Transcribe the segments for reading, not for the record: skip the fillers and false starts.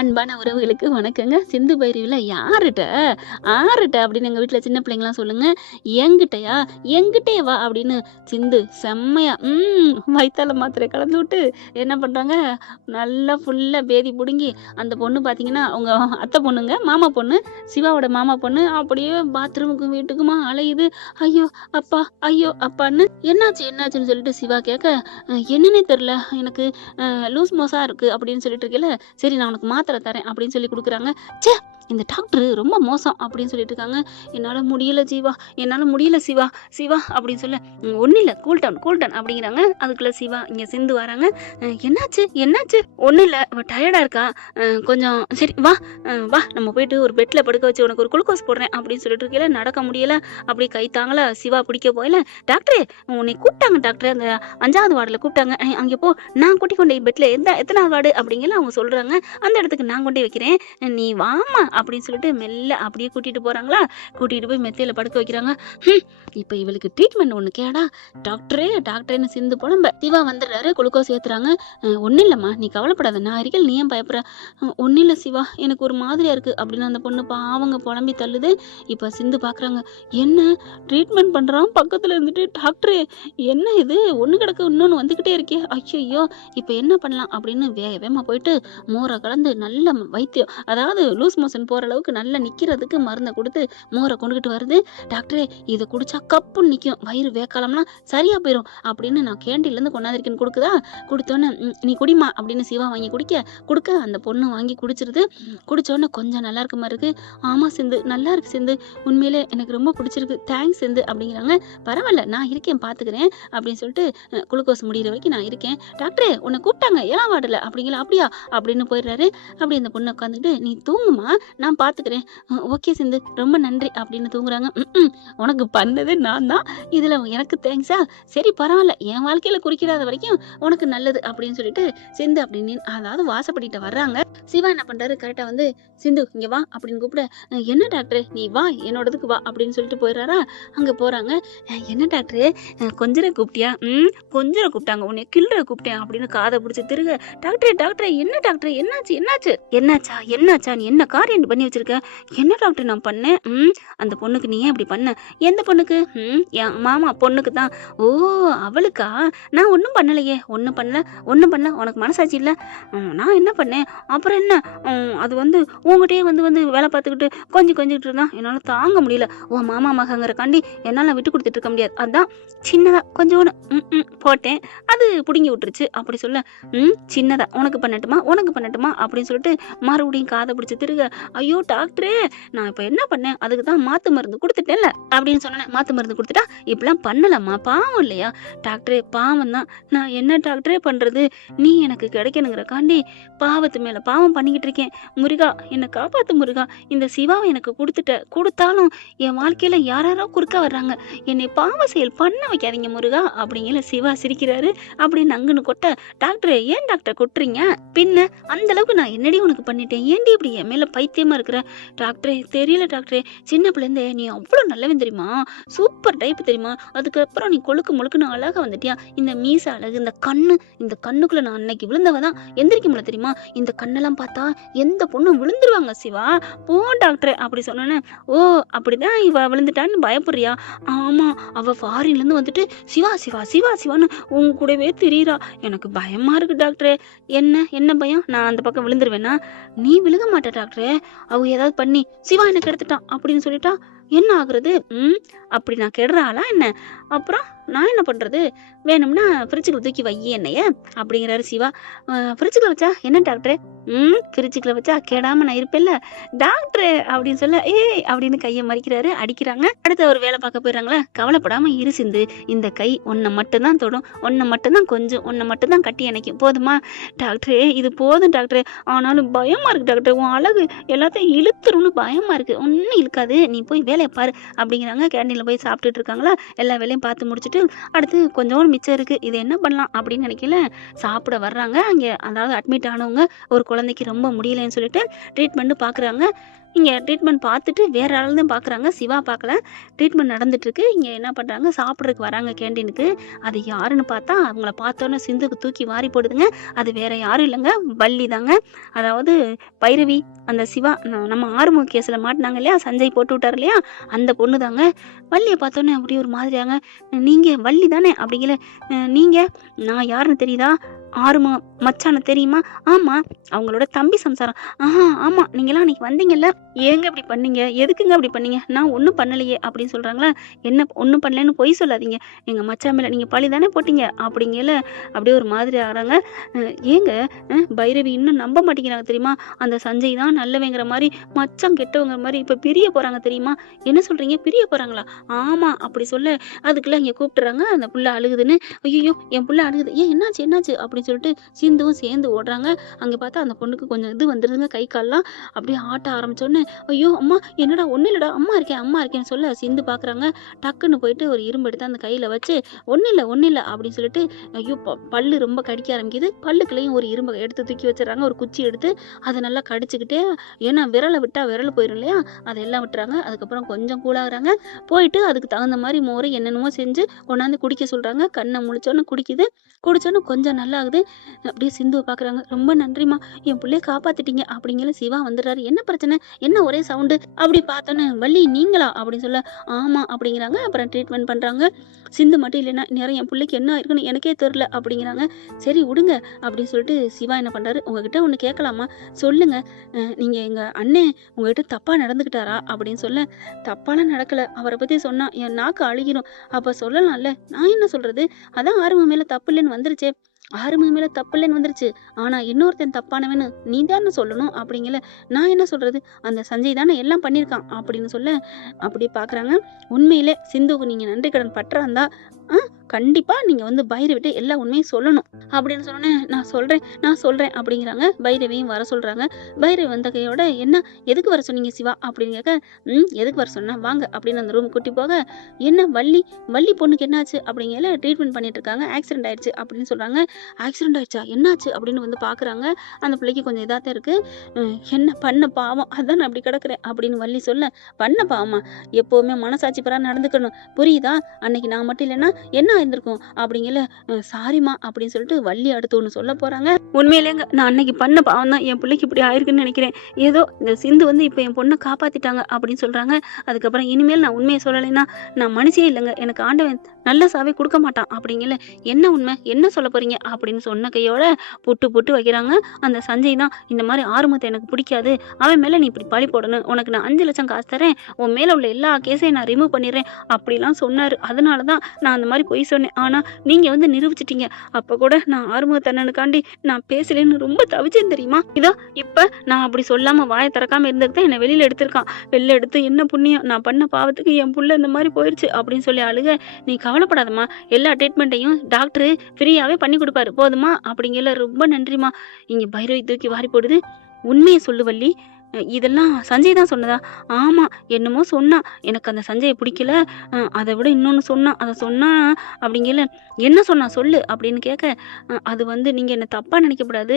அன்பான உறவுகளுக்கு வணக்கங்க. சிந்து பைரவில ஆறுட்ட அப்படின்னு எங்க வீட்ல சின்ன பிள்ளைங்கலாம் சொல்லுங்க. என்கிட்டயா? என்கிட்டயே வா அப்படின்னு சிந்து செம்மையா வயித்தால மாத்திரைய கலந்து விட்டு என்ன பண்றாங்க, நல்லா ஃபுல்லா பேதி புடுங்கி அந்த பொண்ணு பார்த்தீங்கன்னா, அவங்க அத்தை பொண்ணுங்க, மாமா பொண்ணு, சிவாவோட மாமா பொண்ணு அப்படியே பாத்ரூமுக்கும் வீட்டுக்குமா அலையுது. ஐயோ! அப்பா! ஐயோ! அப்பான்னு என்னாச்சுன்னு சொல்லிட்டு சிவா கேட்க, என்னன்னே தெரியல எனக்கு லூஸ் மோஷனா இருக்கு அப்படின்னு சொல்லிட்டு இருக்கையில, சரி நான் உனக்கு மாத்திரை தரேன் அப்படின்னு சொல்லி குடுக்குறாங்க. ச்சே! இந்த டாக்டரு ரொம்ப மோசம் அப்படின்னு சொல்லிட்டு இருக்காங்க. என்னால முடியல ஜீவா, என்னால முடியல சிவா, சிவா அப்படின்னு சொல்ல, ஒண்ணும் இல்ல கூல் டவுன் அப்படிங்கிறாங்க. அதுக்குள்ள சிவா இங்க சிந்து வராங்க. என்னாச்சு? ஒண்ணும் இல்ல, அவ டயர்டா இருக்கா. கொஞ்சம் சரி வா, வா நம்ம போயிட்டு ஒரு பெட்ல படுக்க வச்சு உனக்கு ஒரு குளுக்கோஸ் போடுறேன் அப்படின்னு சொல்லிட்டு இருக்கையில, நடக்க முடியல. அப்படி கை தாங்கல சிவா பிடிக்க போயில, டாக்டரே உன்னை கூப்பிட்டாங்க டாக்டர், அந்த 5வது வார்டுல கூப்பிட்டாங்க, அங்கே போ, நான் கூட்டி கொண்டு பெட்ல எத்தனாவது வார்டு அப்படிங்கல அவங்க சொல்றாங்க, அந்த இடத்துக்கு நான் கொண்டு வைக்கிறேன், நீ வாமா அப்படின்னு சொல்லிட்டு மெல்ல அப்படியே கூட்டிட்டு போறாங்களா. கூட்டிட்டு போய் மெத்தையில படுக்க வைக்கிறாங்க. இப்ப இவளுக்கு ட்ரீட்மெண்ட் ஒண்ணு கேடா. டாக்டரேன்னு சிந்து புலம்ப சிவா வந்துடுறாரு. குளுக்கோஸ் ஏத்துறாங்க. ஒன்னும் இல்லம்மா, நீ கவலைப்படாத, நான் இருக்கேன், நீ ஏன் பயப்படுற? ஒன்னும் இல்ல சிவா, எனக்கு ஒரு மாதிரியா இருக்கு அப்படின்னு அந்த பொண்ணு பாவங்க புலம்பி தள்ளுது. இப்ப சிந்து பாக்குறாங்க, என்ன ட்ரீட்மெண்ட் பண்றான் பக்கத்துல இருந்துட்டு, டாக்டரே என்ன இது ஒண்ணு கிடக்கு இன்னொன்னு வந்துகிட்டே இருக்கே, ஐயோ இப்ப என்ன பண்ணலாம் அப்படின்னு வேகமா போயிட்டு மோரை கலந்து நல்ல வைத்தியம், அதாவது லூஸ் மோஷன் போற அளவுக்கு நல்லா நிக்கிறதுக்கு மருந்தை கொடுத்து மோரை கொண்டுகிட்டு வருது. டாக்டரே இதை குடிச்சா கப்புன்னு நிக்கும், வயிறு வேக்காலம்லாம் சரியா போயிடும் அப்படின்னு நான் கேண்டீன்ல இருந்து கொண்டாந்திருக்கேன்னு கொடுக்குதா. கொடுத்தோன்னே நீ குடிமா அப்படின்னு சிவா வாங்கி கொடுக்க அந்த பொண்ணு வாங்கி குடிச்சிருது. குடிச்சோடனே கொஞ்சம் நல்லா இருக்க மாதிரி இருக்கு. ஆமா சிந்து, நல்லா இருக்கு சிந்து, உண்மையிலே எனக்கு ரொம்ப பிடிச்சிருக்கு, தேங்க்ஸ் சிந்து அப்படிங்கிறாங்க. பரவாயில்ல, நான் இருக்கேன் பாத்துக்கிறேன் அப்படின்னு சொல்லிட்டு குளுக்கோஸ் முடிகிற வரைக்கும் நான் இருக்கேன். டாக்டரே உன்னை கூப்பிட்டாங்க 7வது வார்டுல அப்படிங்களா, அப்படியா அப்படின்னு போயிடுறாரு. அப்படி அந்த பொண்ணு உட்காந்துக்கிட்டு, நீ தூங்குமா, நான் பாத்துக்கிறேன், ஓகே சிந்து ரொம்ப நன்றி அப்படின்னு தூங்குறாங்க. உனக்கு பண்ணது நான் தான், இதுல எனக்கு தேங்க்ஸா, சரி பரவாயில்ல, என் வாழ்க்கையில குறுக்கிடாத வரைக்கும் உனக்கு நல்லது அப்படின்னு சொல்லிட்டு சிந்து அப்படின்னு அதாவது வாசப்படிட்ட வர்றாங்க. சிவா என்ன பண்றாரு, கரெக்டா வந்து சிந்து இங்க வா அப்படின்னு கூப்பிட, என்ன டாக்டர் நீ வா என்னோடதுக்கு வா அப்படின்னு சொல்லிட்டு போயிடுறாரா. அங்க போறாங்க. என்ன டாக்டர் கொஞ்சர கூப்பிட்டியா? கொஞ்சர கூப்பிட்டாங்க, உன்னை கிள்ளற கூப்பிட்டேன் அப்படின்னு காதை பிடிச்சி திருக. டாக்டர் என்ன டாக்டர், என்னாச்சா நீ என்ன காரியம் பண்ணி வச்சிருக்க? என்ன டாக்டர் நான் பண்ணேன்? அந்த பொண்ணுக்கு நீ ஏன் அப்படி பண்ண? எந்த பொண்ணுக்கு? என் மாமா பொண்ணுக்கு தான். ஓ அவளுக்கா? நான் ஒன்றும் பண்ணலையே, ஒன்றும் பண்ணல, உனக்கு மனசாட்சி இல்லை? நான் என்ன பண்ணேன்? அப்புறம் என்ன, அது வந்து உங்ககிட்டயே வந்து வேலை பார்த்துக்கிட்டு கொஞ்சிக்கிட்டு இருந்தான், என்னால் தாங்க முடியல. உன் மாமா மகங்கிறக்காண்டி என்னால் விட்டு கொடுத்துட்டு இருக்க முடியாது, அதான் சின்னதா கொஞ்சோன்னு போட்டேன், அது பிடுங்கி விட்டுருச்சு அப்படி சொல்ல. சின்னதா உனக்கு பண்ணட்டுமா அப்படின்னு சொல்லிட்டு மறுபடியும் காதை பிடிச்சி திருக. ஐயோ டாக்டரே நான் இப்ப என்ன பண்ணேன், அதுக்கு தான் மாத்து மருந்து கொடுத்துட்டேன்ல அப்படின்னு சொன்னேன். மாத்து மருந்து கொடுத்துட்டா இப்பெல்லாம் பண்ணலாமா, பாவம் இல்லையா? டாக்டரே பாவம் தான், நான் என்ன டாக்டரே பண்றது, நீ எனக்கு கிடைக்கணுங்கிறக்காண்டி பாவத்து மேல பாவம் பண்ணிக்கிட்டு இருக்கேன். முருகா என்னை காப்பாத்து முருகா, இந்த சிவாவை எனக்கு கொடுத்தாலும் என் வாழ்க்கையில யாரோ குறுக்க வர்றாங்க, என்னை பாவ செயல் பண்ண வைக்காதீங்க முருகா அப்படிங்கிற சிவா சிரிக்கிறாரு. அப்படின்னு அங்குன்னு கொட்ட, டாக்டரே ஏன் டாக்டர் கொட்டுறீங்க, பின்ன அந்த அளவுக்கு நான் என்னடி உனக்கு பண்ணிட்டேன், ஏன்டி இப்படி என் மேல பைத்தியமா இருக்கிற? டாக்டரே தெரியல டாக்டரே, சின்ன பிள்ளைந்தே நீ அவ்வளவு நல்லவன் தெரியுமா, சூப்பர் டைப் தெரியுமா, அதுக்கப்புறம் நீ கொழுக்குன்னு அழகா வந்துட்டியா, இந்த மீச அழகு, இந்த கண்ணுக்குள்ள நான் அன்னைக்கு விழுந்தவதான் எந்திரிக்க முடியல தெரியுமா, இந்த கண்ணெல்லாம் பார்த்தா எந்த பொண்ணும் விழுந்துருவாங்க சிவா, போ டாக்டரே அப்படி சொன்னேன்னு. ஓ அப்படிதான் இவ விழுந்துட்டான்னு பயப்படுறியா? ஆமா, அவ ஃபாரின்ல இருந்து வந்துட்டு சிவான்னு உங்க கூடவே திரியிறா, எனக்கு பயமா இருக்கு டாக்டரே. என்ன பயம், நான் அந்த பக்கம் விழுந்துருவேனா? நீ விழுக மாட்ட டாக்டரே, அவ ஏதாவது பண்ணி சிவா எனக்கு எடுத்துட்டான் அப்படின்னு சொல்லிட்டா என்ன ஆகுறது? அப்படி நான் கெடுறாளா என்ன? அப்புறம் நான் என்ன பண்றது? வேணும்னா ஃப்ரிட்ஜுக்குள்ள தூக்கி வை என்னைய அப்படிங்கிறாரு சிவா. ஃப்ரிட்ஜுக்குள்ள வச்சா என்ன டாக்டரே? ஃப்ரிட்ஜுக்குள்ள வச்சா கெடாம நான் இருப்பேன்ல டாக்டரே அப்படின்னு சொல்ல, அப்படின்னு கையை மறிக்கிறாரு, அடிக்கிறாங்க. அடுத்த ஒரு வேலை பார்க்க போயிடுறாங்களா. கவலைப்படாம இரு சிந்து, இந்த கை உன்னை மட்டும்தான் தொடும், உன்னை மட்டும்தான் கொஞ்சம், உன்னை மட்டும்தான் கட்டி அணைக்கும், போதுமா? டாக்டரே இது போதும் டாக்டரே, ஆனாலும் பயமா இருக்கு டாக்டர், உன் அழகு எல்லாத்தையும் இழுத்துரும்னு பயமா இருக்கு. ஒன்னும் இழுக்காது, நீ போய் வேலையை வேலையை பாரு அப்படிங்கிறாங்க. கேண்டீனில் போய் சாப்பிட்டுட்டு இருக்காங்களா, எல்லா வேலையும் பார்த்து முடிச்சுட்டு அடுத்து கொஞ்சோண்டு மிச்சம் இருக்குது, இது என்ன பண்ணலாம் அப்படின்னு நினைக்கல. சாப்பிட வர்றாங்க. அங்கே அதாவது அட்மிட் ஆனவங்க ஒரு குழந்தைக்கு ரொம்ப முடியலைன்னு சொல்லிட்டு ட்ரீட்மெண்ட்டு பார்க்குறாங்க. இங்கே ட்ரீட்மெண்ட் பார்த்துட்டு வேற ஆள் தான் பார்க்குறாங்க, சிவா பார்க்கல. ட்ரீட்மெண்ட் நடந்துட்டுருக்கு. இங்கே என்ன பண்ணுறாங்க, சாப்பிட்றதுக்கு வராங்க கேண்டீனுக்கு. அது யாருன்னு பார்த்தா அவங்கள பார்த்தோன்னே சிந்துக்கு தூக்கி வாரி போடுதுங்க. அது வேற யாரும் இல்லைங்க, வள்ளி தாங்க. அதாவது பைரவி, அந்த சிவா நம்ம ஆறுமுக கேஸில் மாட்டினாங்க இல்லையா, சஞ்சய் போட்டு விட்டார் இல்லையா, அந்த பொண்ணு தாங்க. வள்ளியை பார்த்தோன்னே அப்படி ஒரு மாதிரியாங்க. நீங்கள் வள்ளி தானே அப்படிங்கல. நீங்கள் நான் யாருன்னு தெரியுதா, ஆறுமுக மச்சான தெரியுமா? ஆமாம், அவங்களோட தம்பி சம்சாரம். ஆமாம், நீங்களாம் அன்றைக்கி வந்தீங்கல்ல, ஏங்க இப்படி பண்ணீங்க, எதுக்குங்க அப்படி பண்ணீங்க, நான் ஒன்றும் பண்ணலையே அப்படின்னு சொல்கிறாங்களா. என்ன ஒன்றும் பண்ணலன்னு பொய் சொல்லாதீங்க, எங்கள் மச்சான் மேலே நீங்கள் பழி தானே போட்டீங்க அப்படிங்கல. அப்படியே ஒரு மாதிரி ஆகிறாங்க. ஏங்க பைரவி இன்னும் நம்ப மாட்டேங்கிறாங்க தெரியுமா, அந்த சஞ்சய் தான் நல்லவங்கிற மாதிரி, மச்சான் கெட்டவங்கிற மாதிரி இப்போ பிரிய போகிறாங்க தெரியுமா. என்ன சொல்கிறீங்க, பிரிய போகிறாங்களா? ஆமாம் அப்படி சொல்ல அதுக்குள்ளே இங்கே கூப்பிட்டுறாங்க. அந்த புள்ள அழுகுதுன்னு. ஐயோ என் புள்ள அழுகுது, ஏன் என்னாச்சு அப்படின்னு சொல்லிட்டு சிந்துவும் சேர்ந்து ஓடுறாங்க. அங்கே பார்த்தா அந்த பொண்ணுக்கு கொஞ்சம் இது வந்துடுதுங்க, கை கால்லாம் அப்படியே ஆட்ட ஆரம்பிச்சோன்னே, ஐயோ அம்மா என்னடா, ஒன்றும் இல்லைடா, அம்மா இருக்கேன்னு சொல்ல சிந்து பார்க்குறாங்க. டக்குன்னு போயிட்டு ஒரு இரும்பு எடுத்து அந்த கையில் வச்சு, ஒன்றும் இல்லை அப்படின்னு சொல்லிட்டு, ஐயோ பல்லு ரொம்ப கடிக்க ஆரம்பிக்குது. பல்லுக்குள்ளேயும் ஒரு இரும்பை எடுத்து தூக்கி வச்சிடறாங்க. ஒரு குச்சி எடுத்து அதை நல்லா கடிச்சுக்கிட்டே, ஏன்னா விரலை விட்டால் விரல் போயிடும் இல்லையா, அதெல்லாம் விட்டுறாங்க. அதுக்கப்புறம் கொஞ்சம் கூலாகிறாங்க. போயிட்டு அதுக்கு தகுந்த மாதிரி மோரை என்னென்னமோ செஞ்சு கொண்டாந்து குடிக்க சொல்கிறாங்க. கண்ணை முழிச்சோன்னு குடிக்குது. குடிச்சோன்னு கொஞ்சம் நல்லா ஆகுது. அப்படியே சிந்துவை பார்க்குறாங்க. ரொம்ப நன்றிம்மா, என் பிள்ளைய காப்பாற்றிட்டீங்க அப்படிங்கிற. சிவா வந்துடுறாரு. என்ன பிரச்சனை, என்ன ஒரே சவுண்டு அப்படி பார்த்தோன்னே, வள்ளி நீங்களா அப்படின்னு சொல்ல, ஆமாம் அப்படிங்கிறாங்க. அப்புறம் ட்ரீட்மெண்ட் பண்ணுறாங்க. சிந்து மட்டும் இல்லைன்னா நேரம் என் பிள்ளைக்கு என்ன இருக்குன்னு எனக்கே தெரில அப்படிங்கிறாங்க. சரி விடுங்க அப்படின்னு சொல்லிட்டு சிவா என்ன பண்ணுறாரு, உங்ககிட்ட ஒன்று கேட்கலாமா, சொல்லுங்க, நீங்கள் எங்கள் அண்ணன் உங்ககிட்ட தப்பாக நடந்துக்கிட்டாரா அப்படின்னு சொல்ல, தப்பாலாம் நடக்கலை, அவரை பற்றி சொன்னால் என் நாக்கு அழுகிடும், அப்போ சொல்லலாம்ல, நான் என்ன சொல்கிறது, அதான் ஆறுமுகம் மேலே தப்பு இல்லைன்னு வந்துருச்சே, ஆறுமுகம் மேலே தப்பு இல்லைன்னு வந்துருச்சு, ஆனால் இன்னொருத்தன் தப்பானவன்னு நீ தானே சொல்லணும் அப்படிங்கல. நான் என்ன சொல்கிறது, அந்த சஞ்சய் தானே எல்லாம் பண்ணியிருக்கான் அப்படின்னு சொல்ல, அப்படி பார்க்குறாங்க. உண்மையிலே சிந்துவுக்கு நீங்கள் நன்றி கடன் பற்றாந்தா கண்டிப்பாக நீங்கள் வந்து பைரவிட்டு எல்லா உண்மையும் சொல்லணும் அப்படின்னு சொன்னோன்னே, நான் சொல்கிறேன் அப்படிங்கிறாங்க. பைரவியும் வர சொல்கிறாங்க. பைரவி வந்த கையோட, என்ன எதுக்கு வர சொன்னீங்க சிவா அப்படின்னு கேட்க, எதுக்கு வர சொன்னா வாங்க அப்படின்னு அந்த ரூம் கூட்டி போக, என்ன வள்ளி பொண்ணுக்கு என்னாச்சு அப்படிங்கல. ட்ரீட்மெண்ட் பண்ணிட்டு இருக்காங்க, ஆக்சிடென்ட் ஆயிடுச்சு அப்படின்னு சொல்கிறாங்க. ஆக்சிடென்ட் ஆயிடுச்சா, என்னாச்சு அப்படின்னு வந்து பார்க்குறாங்க. அந்த பிள்ளைக்கு கொஞ்சம் இதாக தான் இருக்குது. என்ன பண்ண பாவம், அதான் நான் அப்படி கிடக்குறேன் அப்படின்னு வள்ளி சொல்ல, பண்ண பாவமா, எப்போவுமே மனசாட்சி பெறா நடந்துக்கணும் புரியுதா, அன்னைக்கு நான் மட்டும் இல்லைன்னா என்ன ஆயிருந்திருக்கும் அப்படிங்கல. சாரிம்மா அப்படின்னு சொல்லிட்டு வள்ளி அடுத்து ஒன்று சொல்ல போகிறாங்க. உண்மையிலேங்க நான் அன்னைக்கு பண்ண பாவம் தான் என் பிள்ளைக்கு இப்படி ஆயிருக்குன்னு நினைக்கிறேன். ஏதோ இந்த சிந்து வந்து இப்போ என் பொண்ணை காப்பாற்றிட்டாங்க அப்படின்னு சொல்கிறாங்க. அதுக்கப்புறம் இனிமேல் நான் உண்மையை சொல்லலைன்னா நான் மனுஷே இல்லைங்க, எனக்கு ஆண்டவன் நல்ல சாவே கொடுக்க மாட்டான் அப்படிங்கல. என்ன உண்மை, என்ன சொல்ல போறீங்க அப்படின்னு சொன்ன கையோட புட்டு வைக்கிறாங்க. அந்த சஞ்சய் தான் இந்த மாதிரி ஆறுமுகத்தை எனக்கு பிடிக்காது, அவன் மேலே நீ இப்படி பழி போடணும், உனக்கு நான் 5 லட்சம் காசு தரேன், உன் மேலே உள்ள எல்லா கேஸையும் நான் ரிமூவ் பண்ணிடுறேன் அப்படிலாம் சொன்னார். அதனால தான் நான் அந்த மாதிரி பொய் சொன்னேன். ஆனால் நீங்கள் வந்து நிரூபிச்சிட்டீங்க. அப்போ கூட நான் ஆறுமுகத்தண்ணனுக்காண்டி நான் பேசலேன்னு ரொம்ப தவிச்சேன் தெரியுமா. இதோ இப்போ நான் அப்படி சொல்லாமல் வாயை திறக்காமல் இருந்ததுக்கு தான் என்னை வெளியில் எடுத்திருக்கான். வெளில எடுத்து என்ன புண்ணியம், நான் பண்ண பாவத்துக்கு என் புள்ள இந்த மாதிரி போயிடுச்சு அப்படின்னு சொல்லி அழுக. நீ கவலைப்படாதம்மா, எல்லா ட்ரீட்மெண்ட்டையும் டாக்டரு ஃப்ரீயாகவே பண்ணி கொடுப்பாரு போதுமா அப்படிங்கல. ரொம்ப நன்றிம்மா. இங்கே பைரவி தூக்கி வாரி போடுது. உண்மையை சொல்லு வள்ளி, இதெல்லாம் சஞ்சய் தான் சொன்னதா? ஆமாம், என்னமோ சொன்னா, எனக்கு அந்த சஞ்சயை பிடிக்கல, அதை விட இன்னொன்று சொன்னா, அதை சொன்னா அப்படிங்கல. என்ன சொன்னா சொல்லு அப்படின்னு கேட்க, அது வந்து நீங்கள் என்னை தப்பாக நினைக்கக்கூடாது,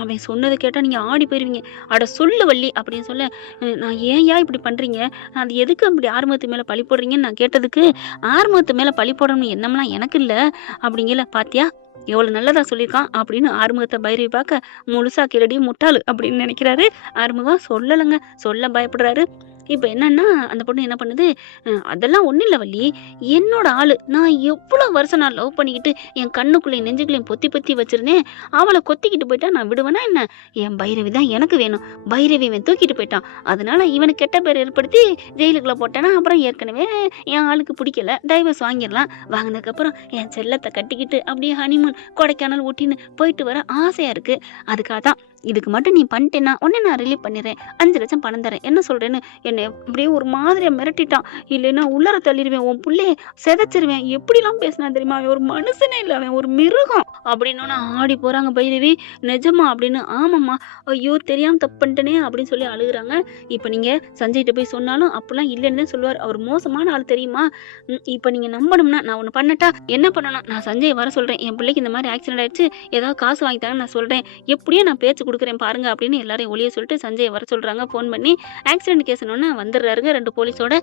அவன் சொன்னதை கேட்டால் நீங்கள் ஆடி போயிடுவீங்க, அட சொல்லு வள்ளி அப்படின்னு சொல்ல, நான் ஏன் இப்படி பண்ணுறீங்க, அது எதுக்கு அப்படி ஆறுமுகத்து மேலே பழி போடுறீங்கன்னு நான் கேட்டதுக்கு, ஆறுமுகத்து மேலே பழி போடணும்னு எண்ணம்லாம் எனக்கு இல்லை அப்படிங்கல. பாத்தியா எவ்வளோ நல்லதா சொல்லியிருக்கான் அப்படின்னு ஆறுமுகத்தை பைரவி பார்க்க, முழுசா கிளடி முட்டாளு அப்படின்னு நினைக்கிறாரு. ஆறுமுகம் சொல்லலைங்க, சொல்ல பயப்படுறாரு. இப்போ என்னன்னா அந்த பொண்ணு என்ன பண்ணுது, அதெல்லாம் ஒன்றும் இல்லை வள்ளி, என்னோட ஆள், நான் எவ்வளோ வருஷம் நான் லவ் பண்ணிக்கிட்டு என் கண்ணுக்குள்ளேயும் நெஞ்சுக்குள்ளேயும் பொத்தி வச்சிருந்தேன், அவளை கொத்திக்கிட்டு போயிட்டா நான் விடுவேனா என்ன, என் பைரவி தான் எனக்கு வேணும், பைரவி இவன் தூக்கிட்டு போயிட்டான், அதனால இவனுக்கு கெட்ட பேர் ஏற்படுத்தி ஜெயிலுக்குள்ளே போட்டேன்னா அப்புறம் ஏற்கனவே என் ஆளுக்கு பிடிக்கல, டைவர்ஸ் வாங்கிடலாம், வாங்கினதுக்கப்புறம் என் செல்லத்தை கட்டிக்கிட்டு அப்படியே ஹனிமூன் கொடைக்கானல் ஊட்டின்னு போயிட்டு வர ஆசையாக இருக்குது, அதுக்காக தான் இதுக்கு மட்டும் நீ பண்ணிட்டேன்னா உடனே நான் ரிலீவ் பண்ணிடுறேன், 5 லட்சம் பணம் தரேன், என்ன சொல்றேன்னு என்னை அப்படியே ஒரு மாதிரியா மிரட்டிட்டான். இல்லைன்னா உள்ளர தள்ளிடுவேன், உன் புள்ளைய சிதைச்சிருவேன். எப்படிலாம் பேசினான் தெரியுமா? அவன் ஒரு மனுஷனே இல்லை, அவன் ஒரு மிருகம் அப்படின்னு ஆடி போறாங்க பைரவி. நிஜமா அப்படின்னு? ஆமாம்மா, ஐயோ தெரியாம தப்பு பண்ணிட்டேனே அப்படின்னு சொல்லி அழுகுறாங்க. இப்போ நீங்க சஞ்சய்கிட்ட போய் சொன்னாலும் அப்படிலாம் இல்லைன்னு தான் சொல்லுவார். அவர் மோசமான ஆள் தெரியுமா? இப்போ நீங்க நம்பணும்னா நான் ஒன்று பண்ணட்டா? என்ன பண்ணணும்? நான் சஞ்சய் வர சொல்றேன், என் பிள்ளைக்கு இந்த மாதிரி ஆக்சிடென்ட் ஆயிடுச்சு, ஏதாவது காசு வாங்கிட்டாங்கன்னு நான் சொல்றேன், எப்படியே நான் பேச்சு கொடுக்குறேன் பாருங்க அப்படின்னு எல்லாரையும் ஒளிய சொல்லிட்டு சஞ்சய் வர சொல்றாங்க. ஃபோன் பண்ணி ஆக்சிடென்ட் கேஸ்னோன்னு வந்துடுறாருங்க 2 போலீஸோட.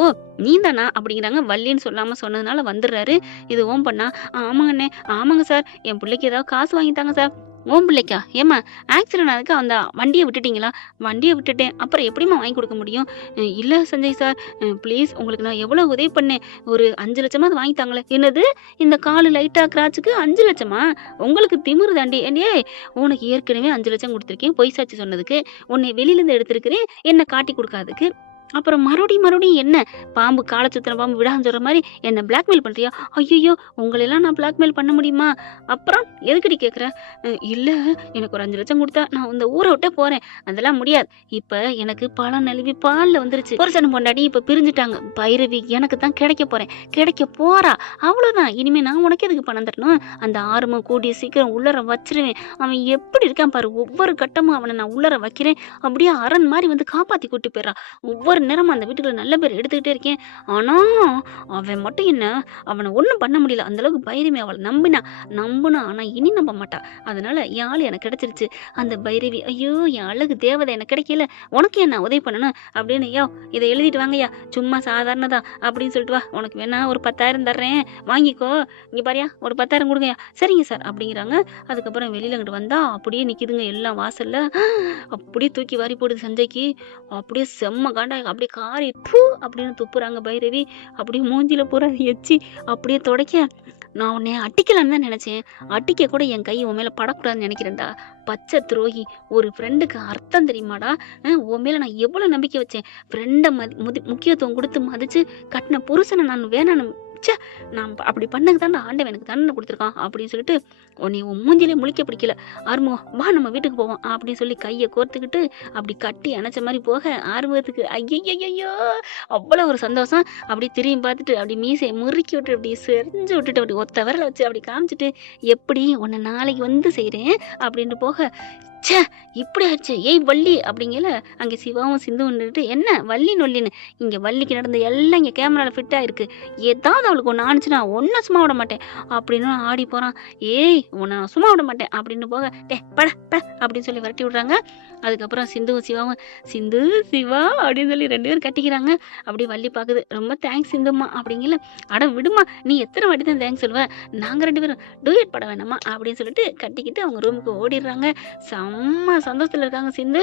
ஓ நீ தானா அப்படிங்கிறாங்க. வள்ளின்னு சொல்லாம சொன்னதுனால வந்துடுறாரு. இது ஓம் பண்ணா, ஆமாங்கண்ணே, ஆமாங்க சார், என் பிள்ளைக்கு ஏதாவது காசு வாங்கிட்டாங்க சார். ஓம் பிள்ளைக்கா? ஏம்மா ஆக்சிடென்ட் ஆனதுக்கு அந்த வண்டியை விட்டுட்டீங்களா? வண்டியை விட்டுட்டேன், அப்புறம் எப்படிம்மா வாங்கி கொடுக்க முடியும்? இல்லை சஞ்சய் சார், ப்ளீஸ் உங்களுக்கு நான் எவ்வளோ உதவி பண்ணேன், ஒரு 5 லட்சமாவது வாங்கித்தாங்களே. என்னது, இந்த காலு லைட்டாக கிராச்சுக்கு 5 லட்சமா? உங்களுக்கு திமிரு தாண்டி. ஏய், உனக்கு ஏற்கனவே 5 லட்சம் கொடுத்துருக்கேன் பொய் சாட்சி சொன்னதுக்கு, உன்னை வெளியிலேருந்து எடுத்திருக்கிறேன் என்னை காட்டி கொடுக்காதுக்கு, அப்புறம் மறுபடியும் என்ன பாம்பு காலை சுத்தின பாம்பு விடான்னு சொல்ற மாதிரி என்ன பிளாக்மெயில் பண்றியா? ஐயோ உங்களெல்லாம் நான் பிளாக்மெயில் பண்ண முடியுமா? அப்புறம் எதுக்கடி கேட்குற? இல்லை, எனக்கு ஒரு 5 லட்சம் கொடுத்தா நான் இந்த ஊரை விட்டே போறேன். அதெல்லாம் முடியாது. இப்போ எனக்கு பழம் நழுவி பாலில் வந்துருச்சு. புருஷன் பொண்டாட்டி இப்போ பிரிஞ்சுட்டாங்க. பைரவி எனக்கு தான் கிடைக்க போறா, அவ்வளோதான். இனிமே நான் உனக்கு எதுக்கு பணம் தரணும்? அந்த ஆர்வம் கூடிய சீக்கிரம் உள்ளர வச்சிருவேன். அவன் எப்படி இருக்கான் பாரு, ஒவ்வொரு கட்டமும் அவனை நான் உள்ளர வைக்கிறேன், அப்படியே அரண் மாதிரி வந்து காப்பாற்றி கூட்டி போயிடறான். ஒவ்வொரு நேரம் அந்த வீட்டுக்குள்ள நல்ல பேர் எடுத்துக்கிட்டே இருக்கேன். ஆனா அவன் மட்டும் என்ன, அவனை ஒன்றும் பண்ண முடியல. அந்த அளவுக்கு பைரவி அவளை நம்பினா ஆனா இனி நம்ப மாட்டா. அதனால என் ஆள் எனக்கு கிடைச்சிருச்சு. அந்த பைரவி, ஐயோ என் அழகு தேவதை எனக்கு கிடைக்கல, உனக்கு என்ன உதவி பண்ணணும் அப்படின்னு, இதை எழுதிட்டு வாங்கய்யா, சும்மா சாதாரணதா அப்படின்னு சொல்லிட்டு வா, உனக்கு வேணா ஒரு 10,000 தர்றேன், வாங்கிக்கோ, இங்க பாரியா ஒரு 10,000 கொடுங்கய்யா. சரிங்க சார் அப்படிங்கிறாங்க. அதுக்கப்புறம் வெளியில அங்கிட்டு வந்தா அப்படியே நிக்குதுங்க எல்லாம் வாசல்ல. அப்படியே தூக்கி வாரி போடுது சஞ்சய்க்கு. அப்படியே செம்ம காண்டா, அப்படியே காரி பூ அப்படின்னு துப்புறாங்க பைரவி. அப்படியே மூஞ்சில பூரா எச்சி அப்படியே துடைக்க, நான் உன்னை அட்டிக்கலான்னு தான் நினைச்சேன், அட்டிக்க கூட என் கை உன் மேல படக்கூடாதுன்னு நினைக்கிறேன்டா. பச்சை துரோகி. ஒரு ஃப்ரெண்டுக்கு அர்த்தம் தெரியுமாடா? உன் மேல நான் எவ்வளவு நம்பிக்கை வச்சேன். ஃப்ரெண்டை முக்கியத்துவம் கொடுத்து மதிச்சு கட்டின புருஷனை நான் வேணான்னு நான் அப்படி பண்ணது தான் ஆண்டவன் எனக்கு தண்டனை கொடுத்துருக்கான் அப்படின்னு சொல்லிட்டு, உன்னை உன் மூஞ்சிலே முழிக்க பிடிக்கல, ஆறுமுகம் வா நம்ம வீட்டுக்கு போவோம் அப்படின்னு சொல்லி கையை கோர்த்துக்கிட்டு அப்படி கட்டி அணைச்ச மாதிரி போக ஆறுமுகத்துக்கு ஐயோ அவ்வளோ ஒரு சந்தோஷம். அப்படி திரும்பி பார்த்துட்டு அப்படி மீசையை முறுக்கி விட்டு அப்படி செறிஞ்சு விட்டுட்டு அப்படி ஒத்த விரலை வச்சு அப்படி காமிச்சிட்டு, எப்படி உன்னை நாளைக்கு வந்து செய்கிறேன் அப்படின்ட்டு போக, ச்சே இப்படி ஆச்சு, ஏய் வள்ளி அப்படிங்கல. அங்கே சிவாவும் சிந்துவும் நின்றுட்டு, என்ன வள்ளி நொல்லின்னு, இங்கே வள்ளிக்கு நடந்த எல்லாம் இங்கே கேமராவில் ஃபிட் ஆயிருக்கு, ஏதாவது அவளுக்கு ஒன்று ஆனிச்சுன்னா ஒன்றும் சும்மா விட மாட்டேன் அப்படின்னு ஆடி போகிறான். ஏய் உன்னை நான் சும்மா விட மாட்டேன் அப்படின்னு போக, பட அப்படின்னு சொல்லி விரட்டி விடுறாங்க. அதுக்கப்புறம் சிந்துவும் சிவாவும் சிந்து சிவா அப்படின்னு சொல்லி 2 பேரும் கட்டிக்கிறாங்க. அப்படி வள்ளி பார்க்குது, ரொம்ப தேங்க்ஸ் சிந்தும்மா அப்படிங்கல. அட விடுமா, நீ எத்தனை வாட்டி தான் தேங்க்ஸ் சொல்லுவேன், நாங்கள் 2 பேரும் டூயட் பட வேணாமா அப்படின்னு சொல்லிட்டு கட்டிக்கிட்டு அவங்க ரூமுக்கு ஓடிடுறாங்க. செம்ம சந்தோஷத்தில் இருக்காங்க சிந்து.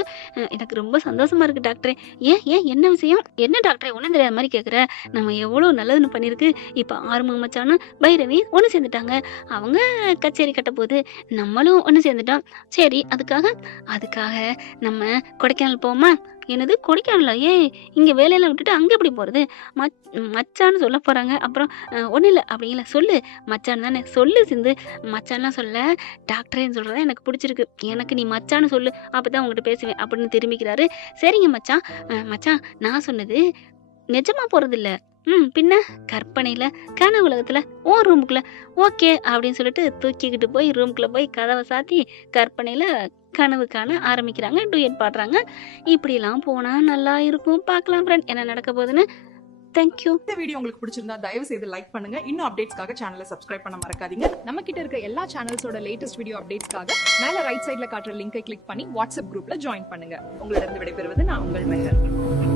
எனக்கு ரொம்ப சந்தோஷமா இருக்கு டாக்டரே. ஏன் என்ன விஷயம்? என்ன டாக்டரே ஒன்றும் தெரியாத மாதிரி கேட்குற? நம்ம எவ்வளோ நல்லதுன்னு பண்ணியிருக்கு. இப்போ ஆறுமுக மச்சானும் பைரவி ஒன்று சேர்ந்துட்டாங்க, அவங்க கச்சேரி கட்ட போது நம்மளும் ஒன்று சேர்ந்துட்டோம். சரி அதுக்காக நம்ம கொடைக்கானல் போமா? என்னது கொடைக்கானலா? இங்கே வேலையெல்லாம் விட்டுட்டு அங்கே எப்படி போகிறது? மச்சான்னு சொல்ல போகிறாங்க. அப்புறம் ஒன்றும் இல்லை அப்படிங்களா, சொல்லு மச்சான் தானே, சொல்லு சிந்து. மச்சான்லாம் சொல்ல, டாக்டரேன்னு சொல்கிறதா எனக்கு பிடிச்சிருக்கு, எனக்கு நீ மச்சான்னு சொல்லு, அப்போ தான் உங்கள்கிட்ட பேசுவேன் அப்படின்னு திரும்பிக்கிறாரு. சரிங்க மச்சான் நான் சொன்னது நிஜமாக போகிறதில்ல, பின்ன கற்பனையில் கனவு உலகத்தில் ஓ ரூமுக்குள்ளே ஓகே அப்படின்னு சொல்லிட்டு தூக்கிக்கிட்டு போய் ரூமுக்குள்ளே போய் கதவை சாத்தி கற்பனையில் கனவு காண ஆரம்பிக்கிறாங்க, டூயட் பாடுறாங்க. இப்படிலாம் போனால் நல்லா இருக்கும். பார்க்கலாம் ஃப்ரெண்ட் என்ன நடக்க போகுதுன்னு. தேங்க்யூ. இந்த வீடியோ உங்களுக்கு பிடிச்சிருந்தா தயவு செய்து லைக் பண்ணுங்க. இன்னும் அப்டேட்ஸ்க்காக சேனலை சப்ஸ்கிரைப் பண்ண மறக்காதீங்க. நம்ம கிட்ட இருக்க எல்லா சேனல்ஸோட லேட்டஸ்ட் வீடியோ அப்டேட்ஸ்க்காக மேல ரைட் சைட்ல காட்டுற லிங்கை கிளிக் பண்ணி வாட்ஸ்அப் குரூப்ல ஜாயின் பண்ணுங்க. உங்களிடம் விடைபெறுவது நான் உங்கள் மெஹர்.